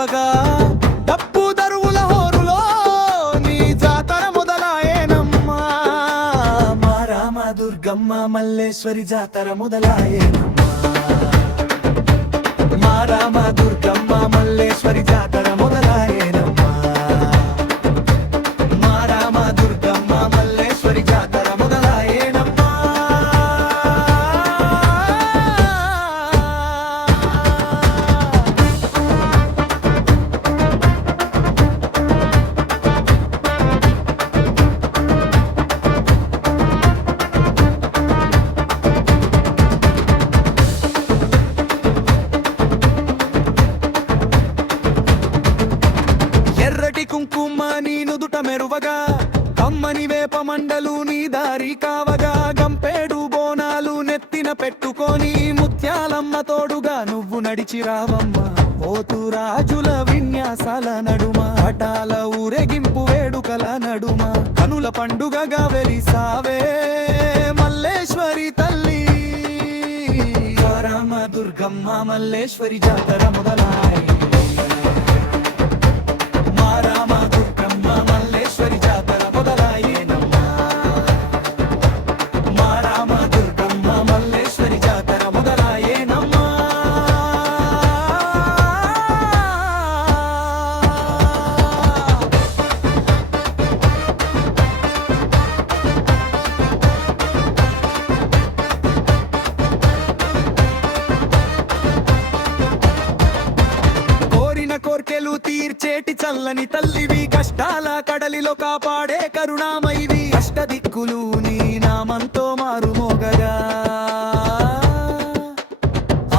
డప్పు దరువుల హోరులో నీ జాతర మొదలాయేనమ్మా. మా రామ దుర్గమ్మ మల్లేశ్వరి జాతర మొదలాయేనమ్మా. మా రామ దుర్గమ్మ మల్లేశ్వరి జాతర మొదలాయేనమ్మా. మా రామ దుర్గమ్మ మల్లేశ్వరి జాతర మొదలాయేనమ్మా. ఎర్రటి కుంకుమ నీ నుదుట మెరువగా, కమ్మని వేప మండలు నీ దారి కావగా, గంపేడు బోనాలు నెత్తిన పెట్టుకొని ముత్యాలమ్మ తోడుగా నువ్వు నడిచి రావమ్మ. పోతురాజుల విన్యాసాల నడుమ, హఠాల ఊరేగింపు వేడుకల నడుమ, కనుల పండుగగా వెలిసావే మల్లేశ్వరి తల్లి. రామ దుర్గమ్మ మల్లేశ్వరి జాతర మొదలాయి. కోర్కెలు తీర్చేటి చల్లని తల్లివి, కష్టాల కడలిలో కాపాడే కరుణామయివి, అష్టదిక్కులు నీ నామంతో మారుమోగగా,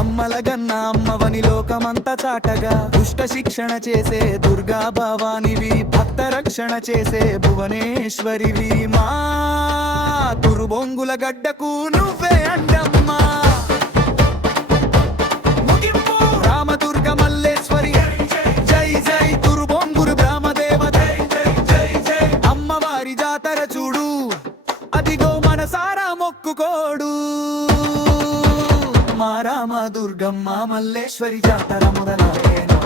అమ్మలగన్న అమ్మవని లోకమంతా చాటగా, దుష్ట శిక్షణ చేసే దుర్గా భవానివి, భక్త రక్షణ చేసే భువనేశ్వరివి, మా తురుబొంగుల గడ్డకు నువ్వే అండమ్మా. అదిగో మనసారా మొక్కుకోడు. మా రామ దుర్గమ్మ మల్లేశ్వరి జాతర మొదలాయేనా.